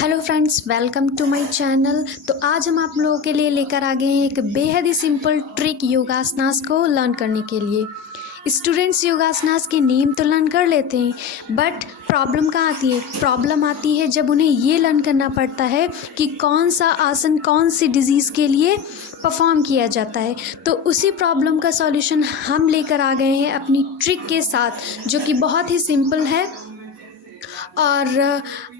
Hello friends, welcome to my channel. तो आज हम आप लोगों के लिए लेकर आ गए हैं एक बेहद ही सिंपल ट्रिक योगासनास को लर्न करने के लिए। स्टूडेंट्स योगासनास के नेम तो लर्न कर लेते हैं, बट प्रॉब्लम कहाँ आती है? प्रॉब्लम आती है जब उन्हें ये लर्न करना पड़ता है कि कौन सा आसन कौन सी डिजीज़ के लिए परफॉर्म किया जाता है। तो उसी प्रॉब्लम का सॉल्यूशन हम लेकर आ गए हैं अपनी ट्रिक के साथ, जो कि बहुत ही सिंपल है। और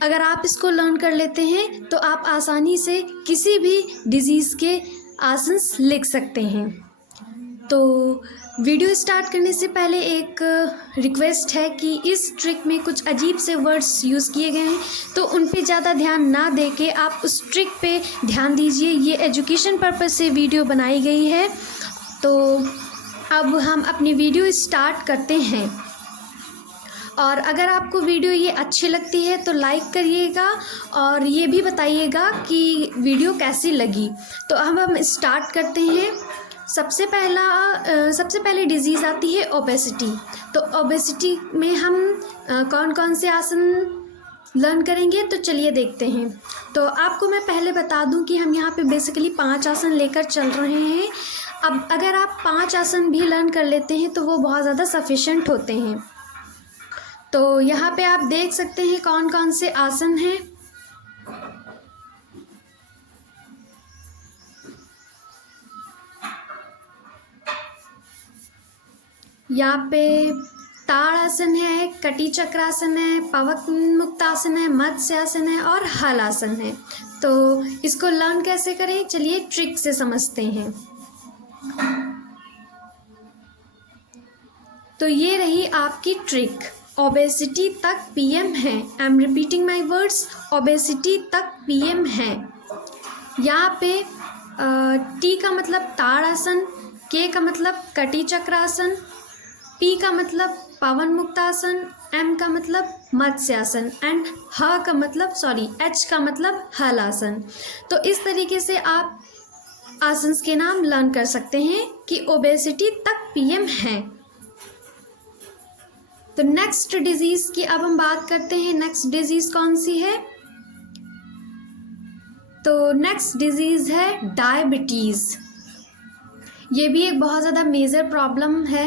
अगर आप इसको लर्न कर लेते हैं तो आप आसानी से किसी भी डिज़ीज़ के आसन्स लिख सकते हैं। तो वीडियो स्टार्ट करने से पहले एक रिक्वेस्ट है कि इस ट्रिक में कुछ अजीब से वर्ड्स यूज़ किए गए हैं, तो उन पे ज़्यादा ध्यान ना दे के आप उस ट्रिक पे ध्यान दीजिए। ये एजुकेशन पर्पज़ से वीडियो बनाई गई है। तो अब हम अपनी वीडियो स्टार्ट करते हैं। और अगर आपको वीडियो ये अच्छी लगती है तो लाइक करिएगा और ये भी बताइएगा कि वीडियो कैसी लगी। तो अब हम स्टार्ट करते हैं। सबसे पहले डिजीज़ आती है ओबेसिटी। तो ओबेसिटी में हम कौन कौन से आसन लर्न करेंगे, तो चलिए देखते हैं। तो आपको मैं पहले बता दूं कि हम यहाँ पे बेसिकली 5 आसन लेकर चल रहे हैं। अब अगर आप 5 आसन भी लर्न कर लेते हैं तो वो बहुत ज़्यादा सफिशेंट होते हैं। तो यहाँ पे आप देख सकते हैं कौन कौन से आसन हैं। यहाँ पे ताड़ासन है, कटी चक्रासन है, पवक मुक्तासन है, मत्स्यासन है और हलासन है। तो इसको लर्न कैसे करें, चलिए ट्रिक से समझते हैं। तो ये रही आपकी ट्रिक। ओबेसिटी तक पीएम है। I am repeating my words, obesity तक पीएम है। यहाँ पे टी का मतलब ताड़ासन, के का मतलब कटी चक्रासन, पी का मतलब पवन मुक्तासन, एम का मतलब मत्स्यासन एंड एच का मतलब हलासन। तो इस तरीके से आप आसन्स के नाम लर्न कर सकते हैं कि ओबेसिटी तक पीएम है। तो नेक्स्ट डिजीज़ की अब हम बात करते हैं। नेक्स्ट डिजीज़ कौन सी है? तो नेक्स्ट डिजीज़ है डायबिटीज़। ये भी एक बहुत ज़्यादा मेजर प्रॉब्लम है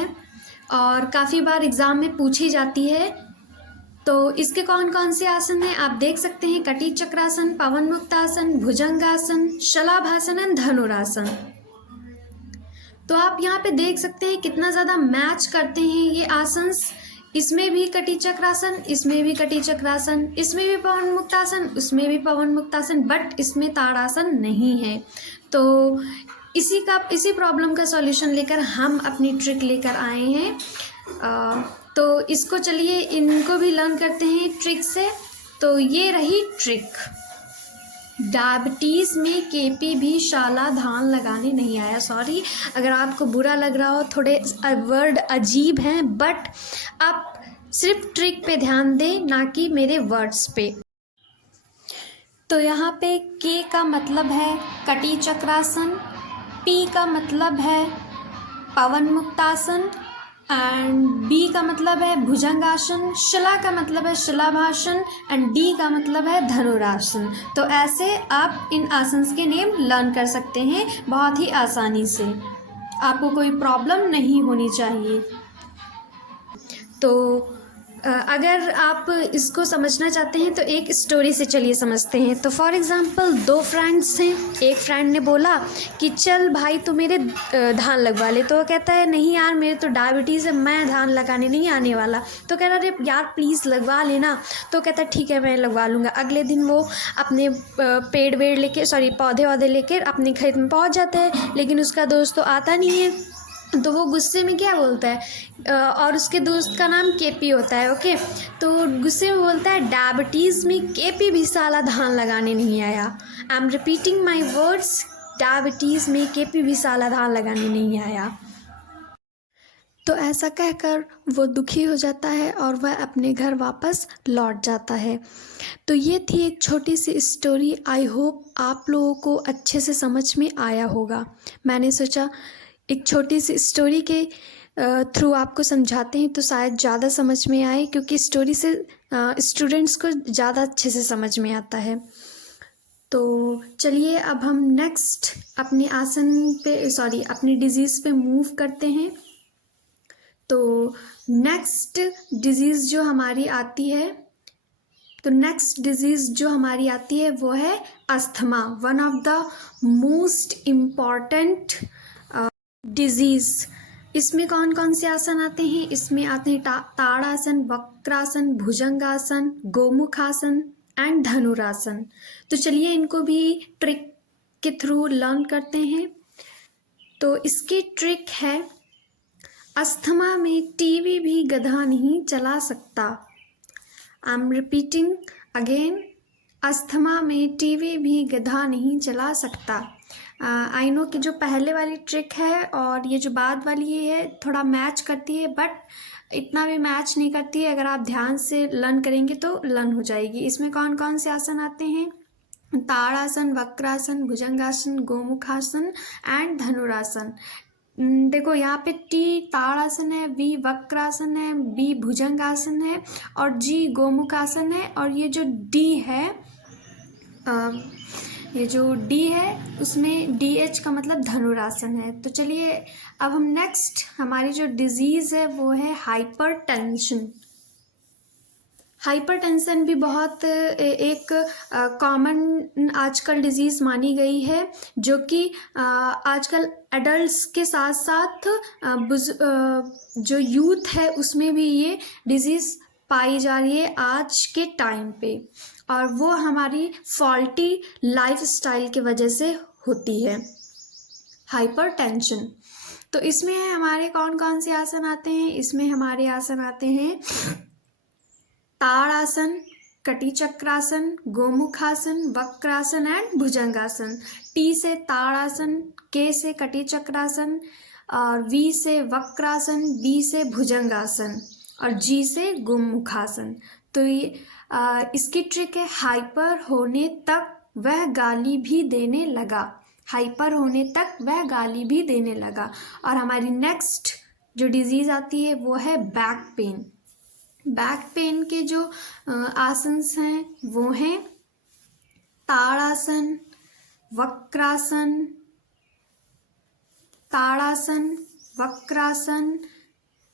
और काफ़ी बार एग्ज़ाम में पूछी जाती है। तो इसके कौन कौन से आसन हैं आप देख सकते हैं। कटी चक्रासन, पवन मुक्तासन, भुजंगासन, शलाभासन एंड धनुरासन। तो आप यहाँ पे देख सकते हैं कितना ज़्यादा मैच करते हैं ये आसन्स। इसमें भी कटी चक्रासन, इसमें भी कटी चक्रासन, इसमें भी पवन मुक्तासन, उसमें भी पवन मुक्तासन, बट इसमें ताड़ासन नहीं है। तो इसी प्रॉब्लम का सॉल्यूशन लेकर हम अपनी ट्रिक लेकर आए हैं। तो इसको चलिए इनको भी लर्न करते हैं ट्रिक से। तो ये रही ट्रिक। डायबिटीज़ में केपी भी शाला धान लगाने नहीं आया। सॉरी अगर आपको बुरा लग रहा हो, थोड़े वर्ड अजीब हैं, बट आप सिर्फ ट्रिक पे ध्यान दें, ना कि मेरे वर्ड्स पे। तो यहाँ पे के का मतलब है कटी चक्रासन, पी का मतलब है पवन मुक्तासन एंड बी का मतलब है भुजंगासन, शला का मतलब है शलाभासन एंड डी का मतलब है धनुरासन। तो ऐसे आप इन आसन्स के नेम लर्न कर सकते हैं बहुत ही आसानी से। आपको कोई प्रॉब्लम नहीं होनी चाहिए। तो अगर आप इसको समझना चाहते हैं तो एक स्टोरी से चलिए समझते हैं। तो फॉर एग्ज़ाम्पल 2 फ्रेंड्स हैं। एक फ्रेंड ने बोला कि चल भाई तू मेरे धान लगवा ले। तो वो कहता है नहीं यार मेरे तो डायबिटीज़ है, मैं धान लगाने नहीं आने वाला। तो कह रहा अरे यार प्लीज़ लगवा लेना। तो कहता है ठीक है मैं लगवा लूँगा। अगले दिन वो अपने पौधे वौधे लेकर अपने खेत में पहुँच जाते हैं, लेकिन उसका दोस्त तो आता नहीं है। तो वो गुस्से में क्या बोलता है, और उसके दोस्त का नाम केपी होता है। ओके, तो गुस्से में बोलता है डायबिटीज़ में केपी भी साला धान लगाने नहीं आया। I am repeating my words, diabetes में केपी भी साला धान लगाने नहीं आया। तो ऐसा कहकर वो दुखी हो जाता है और वह अपने घर वापस लौट जाता है। तो ये थी एक छोटी सी स्टोरी। आई होप आप लोगों को अच्छे से समझ में आया होगा। मैंने सोचा एक छोटी सी स्टोरी के थ्रू आपको समझाते हैं तो शायद ज़्यादा समझ में आए, क्योंकि स्टोरी से स्टूडेंट्स को ज़्यादा अच्छे से समझ में आता है। तो चलिए अब हम नेक्स्ट अपने आसन पे अपनी डिजीज़ पे मूव करते हैं। तो नेक्स्ट डिजीज़ जो हमारी आती है वो है asthma, one of the most important disease. इसमें कौन कौन से आसन आते हैं? इसमें आते हैं ताड़ासन, वक्रासन, भुजंगासन, गोमुखासन एंड धनुरासन। तो चलिए इनको भी ट्रिक के थ्रू लर्न करते हैं। तो इसकी ट्रिक है, अस्थमा में टीवी भी गधा नहीं चला सकता। I am repeating again, asthma में टीवी भी गधा नहीं चला सकता। आई नो कि जो पहले वाली ट्रिक है और ये जो बाद वाली है थोड़ा मैच करती है, बट इतना भी मैच नहीं करती है। अगर आप ध्यान से लर्न करेंगे तो लर्न हो जाएगी। इसमें कौन कौन से आसन आते हैं? ताड़ासन, वक्रासन, भुजंगासन, गोमुखासन एंड धनुरासन। देखो यहाँ पे टी ताड़ासन है, वी वक्रासन है, बी भुजंगासन है और जी गोमुखासन है। और ये जो डी है उसमें DH का मतलब धनुरासन है। तो चलिए अब हम नेक्स्ट, हमारी जो डिजीज़ है वो है हाइपरटेंशन। हाइपरटेंशन भी बहुत एक कॉमन आजकल डिजीज़ मानी गई है, जो कि आजकल एडल्ट्स के साथ साथ जो यूथ है उसमें भी ये डिजीज़ पाई जा रही है आज के टाइम पे, और वो हमारी फॉल्टी लाइफस्टाइल की वजह से होती है हाइपरटेंशन। तो इसमें हमारे कौन कौन से आसन आते हैं? इसमें हमारे आसन आते हैं ताड़ासन, कटी चक्रासन, गोमुखासन, वक्रासन एंड भुजंगासन। टी से ताड़ासन, के से कटी चक्रासन और वी से वक्रासन, बी से भुजंगासन और जी से गोमुखासन। तो ये इसकी ट्रिक है, हाइपर होने तक वह गाली भी देने लगा। हाइपर होने तक वह गाली भी देने लगा। और हमारी नेक्स्ट जो डिजीज़ आती है वो है बैक पेन। बैक पेन के जो आसन्स हैं वो हैं ताड़ासन, वक्रासन,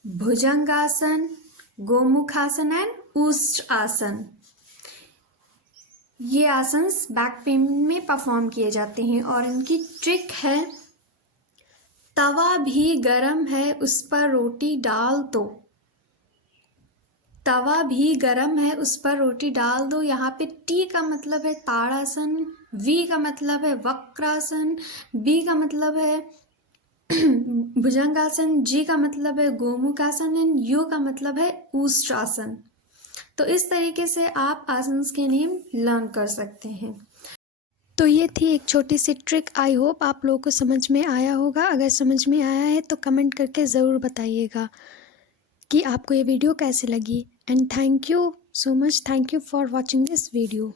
भुजंगासन, गोमुखासन एंड ऊष्ट्र आसन। ये आसन्स बैक पेन में परफॉर्म किए जाते हैं। और इनकी ट्रिक है, तवा भी गरम है उस पर रोटी डाल दो। तवा भी गरम है उस पर रोटी डाल दो। यहाँ पे टी का मतलब है ताड़ासन, वी का मतलब है वक्रासन, बी का मतलब है भुजंगासन, जी का मतलब है गोमुखासन एंड यू का मतलब है ऊष्ट्रासन। तो इस तरीके से आप आसन्स के नेम लर्न कर सकते हैं। तो ये थी एक छोटी सी ट्रिक। आई होप आप लोगों को समझ में आया होगा। अगर समझ में आया है तो कमेंट करके ज़रूर बताइएगा कि आपको ये वीडियो कैसे लगी। And thank you so much, thank you for watching this video.